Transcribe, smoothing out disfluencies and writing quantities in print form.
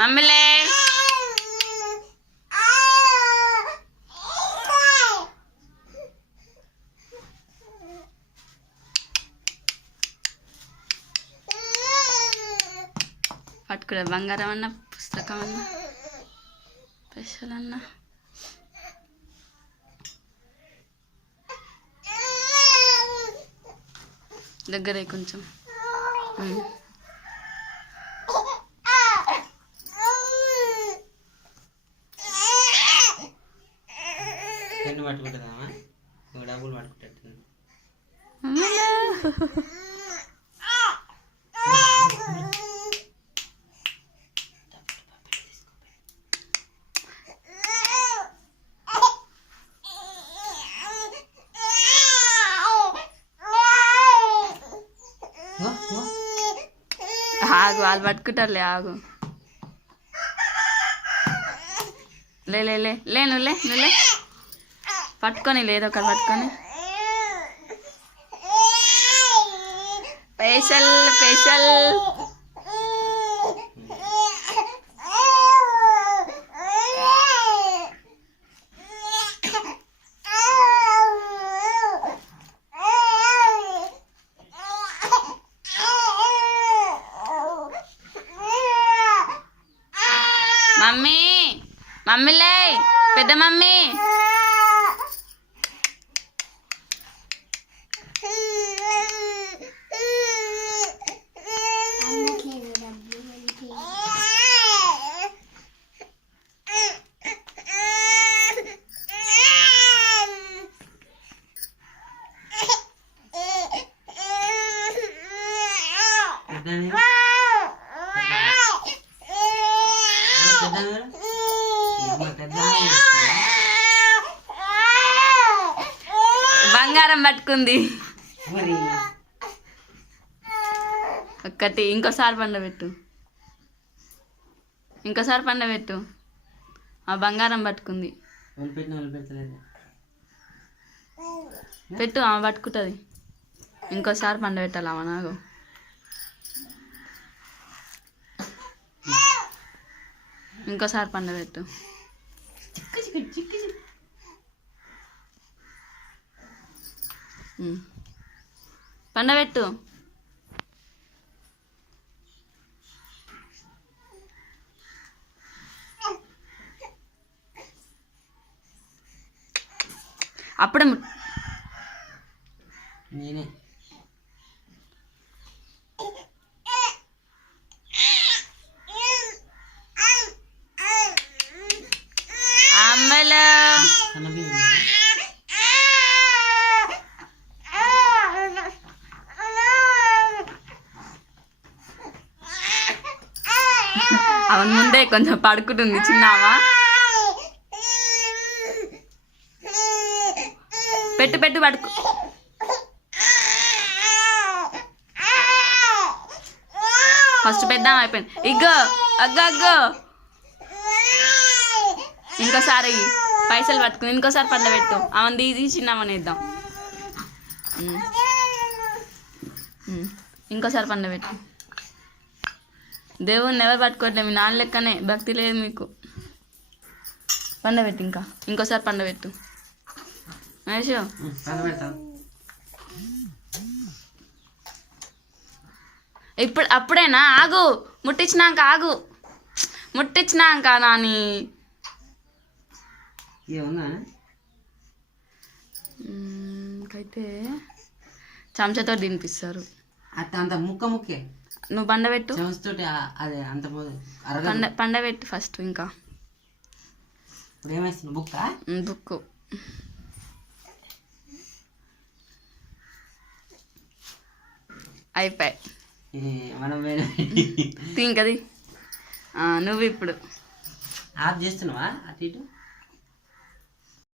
మమ్మీలే పట్టుకురా బంగారం అన్న పుస్తకం అన్న స్పెషల్ అన్న దగ్గరే కొంచెం పట్టుకుంటుందామా డబ్బులు పట్టుకుంటా ఆగు వాళ్ళు పట్టుకుంటారులే ఆగు లే లే లే లే నువ్వులే పట్టుకొని లేదో ఒకటి పట్టుకొని స్పెషల్ స్పెషల్ మమ్మీ మమ్మీలే పెద్ద మమ్మీ బంగారం పట్టుకుంది ఒక్కటి ఇంకోసారి పండబెట్టు ఆ బంగారం పట్టుకుంది పెట్టు ఆమె పట్టుకుంటుంది ఇంకోసారి పండబెట్టాలి ఆమె నాకు ఇంకోసారి పండబెట్టు పండబెట్టు అప్పుడే నేనే అమ్మలో అవన్ ముందే కొంచెం పడుకుంటుంది చిన్నావా పెట్టు పడుకు ఫస్ట్ పెద్దాం అయిపోయింది ఇగ్గో అగ్గో ఇంకోసారి పైసలు పట్టుకుని ఇంకోసారి పండబెట్టు అవన్ తీసి చిన్నామని ఇద్దాం ఇంకోసారి పండబెట్టు దేవుణ్ణి ఎవరు పట్టుకోవట్లేదు మీ నాన్న లెక్కనే భక్తి లేదు మీకు పండబెట్టు ఇంకోసారి పండబెట్టు మహేష్ అప్పుడేనా ఆగు ముట్టించినాక నాని అయితే చెంచాతో తినిపిస్తారు అంత ముక్కే నువ్వు పండబెట్టు అదే అంత పండబెట్టు ఫస్ట్ ఇంకా ఇప్పుడు ఏమేస్తున్నావు బుక్ అయిపోయి మనం ఇంకది నువ్వు ఇప్పుడు ఆఫ్ చేస్తున్నావా అటు ఇటు